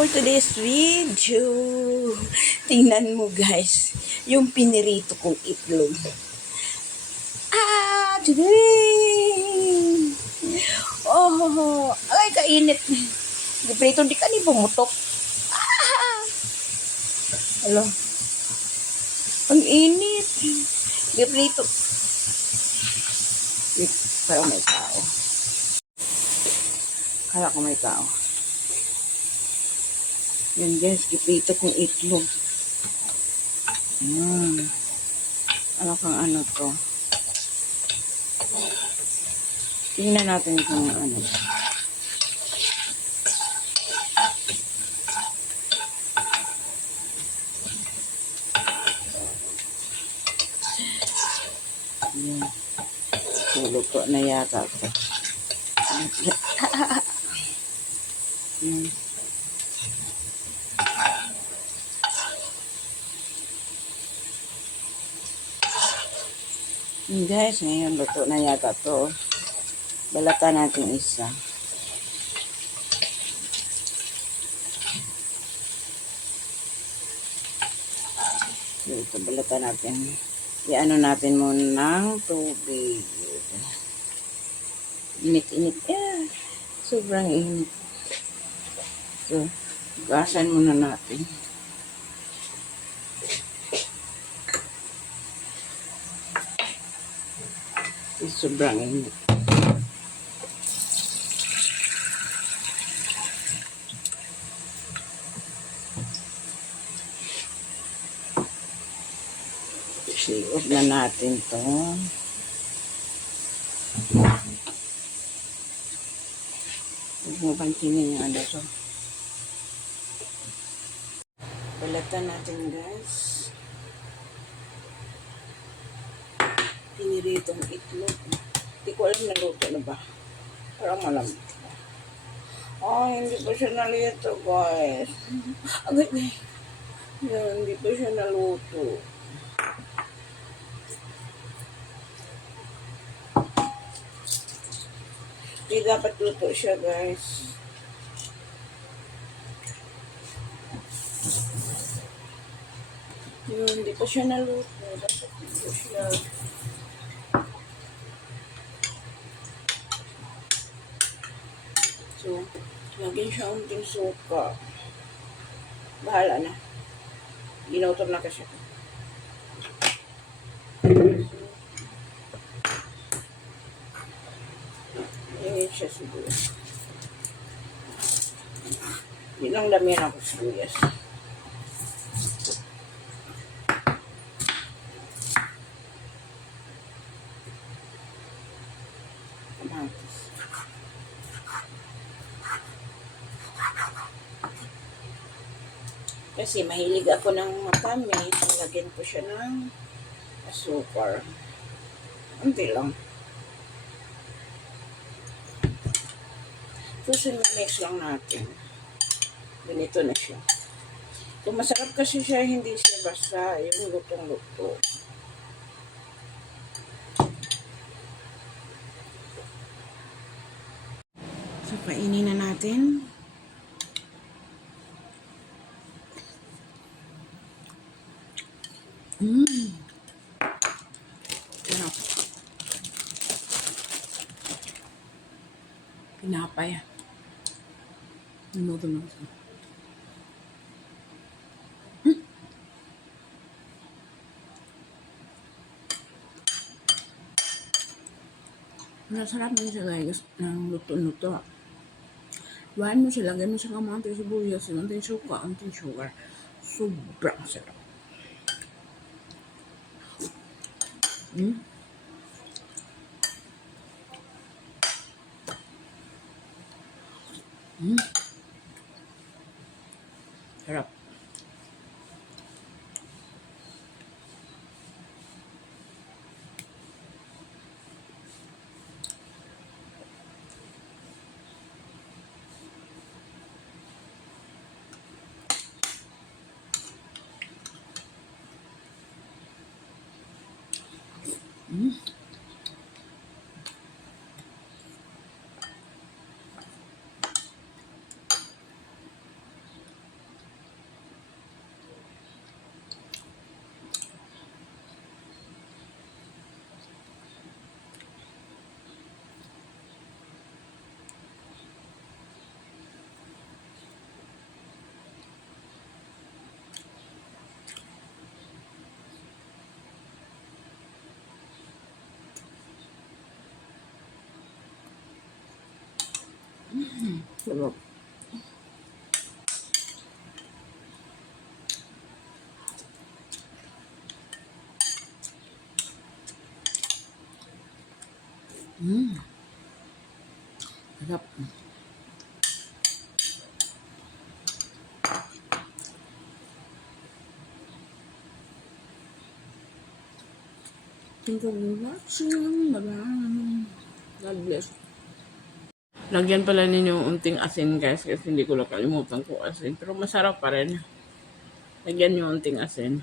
for today's video. Tingnan mo guys, yung pinirito kong itlog. Today! Oh, ay kainit. Giprito di ka ni pumutok. Alo. Ang init. Giprito. Parang may tao. Kala ko may tao. Yan guys, giprito kong itlog. Ano kang ano to? Tingnan natin kung ano. Yan. Luto na yata ito. Guys, ngayon luto na yata to. Balatan natin isa. Ito, balatan natin. I-ano natin muna ng tubig. Init-init. Sobrang init. So, gasan muna natin. Sobrang init. Siot na natin to. Huwag mo pansinin yung ano to. Balatan natin guys. Piniritong itlog. Hindi ko alam na luto na ba. Parang malamig. Hindi pa siya nalito guys. Agay. Yan, hindi pa siya naluto. Hindi dapat luto siya guys. Yun, hindi pa siya naluto. Dapat luto siya. So, lagyan siya unting suka. Bahala na. Ginutom na kasi. Ingit siya siguro. Hindi lang damihan ako sibuyas. Kamatis. Kasi mahilig ako ng matamis. Lagyan ko siya ng asukar. Unti lang. So, sinimix lang natin. Ganito na siya. Kung masarap kasi siya, hindi siya basta yung lutong-luto. So, kainin na natin. Sarap. Pinapay. Minuto na ito. Masarap na siya guys. Ng luto-luto. Iwain mo siya. Lagyan mo siya kamanting sibuyas. Unting suka. Unting sugar. Sobrang sarap. Sarap. Sarap. Sarap. Thank you for watching. Bye-bye. God bless. Lagyan pala ninyo unting asin guys kasi hindi ko nakalimutan ko asin. Pero masarap pa rin. Lagyan nyo unting asin.